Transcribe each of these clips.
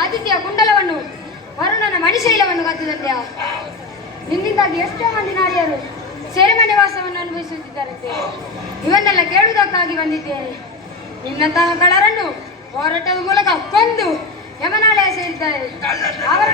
ಆದಿತ್ಯ ಕುಂಡಲವನ್ನು ವರುಣನ ಮಣಿಶೈಲವನ್ನು ಕದ್ದಿದಂತೆಯ ನಿನ್ನಿಂದಾಗಿ ಎಷ್ಟೋ ಮಂದಿ ನಾರಿಯರು ಸೆರೆಮನೆ ವಾಸವನ್ನು ಅನುಭವಿಸುತ್ತಿದ್ದಾರಂತೆ. ಇವನ್ನೆಲ್ಲ ಕೇಳುವುದಕ್ಕಾಗಿ ಬಂದಿದ್ದೇನೆ. ನಿನ್ನಂತಹ ಕಳ್ಳರನ್ನು ಹೋರಾಟದ ಮೂಲಕ ಕೊಂದು ಯಮನಾಲಯ ಸೇರಿದ್ದಾರೆ. ಅವರ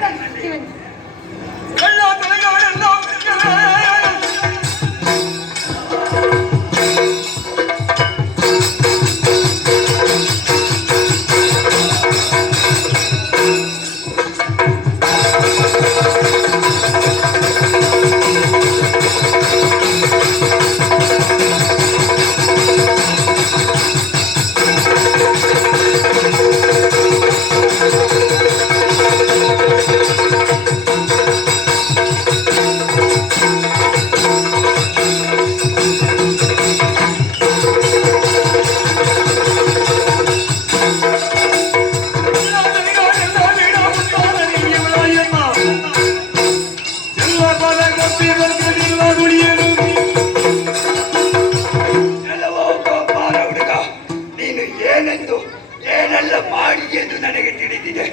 ಏನೆಲ್ಲ ಮಾಡಿ ಎಂದು ನನಗೆ ತಿಳಿದಿದೆ.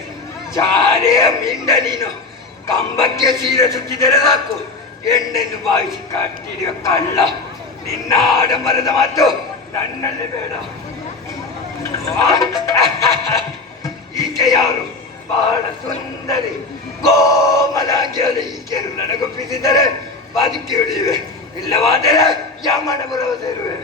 ಜಾರೆಯ ಮಿಂಡ ನೀನು ಕಂಬಕ್ಕೆ ಸೀರೆ ಸುತ್ತಿದರೆ ಸಾಕು ಎಣ್ಣೆಂದು ಭಾವಿಸಿ ಕಟ್ಟಿರುವ ಕಳ್ಳ. ನಿನ್ನ ಆಡಂಬರದ ಮಾತು ನನ್ನಲ್ಲಿ ಬೇಡ. ಈಕೆ ಯಾರು? ಬಹಳ ಸುಂದರಿ ಕೋಮಲಾಗಿಯಾದ ಈಕೆಯನ್ನು ನನಗೊಪ್ಪಿಸಿದರೆ ಬದುಕಿ ಉಳಿಯುವೆ, ಇಲ್ಲವಾದರೆ ಯಮನ ಬರುವ ಸೇರುವೆ.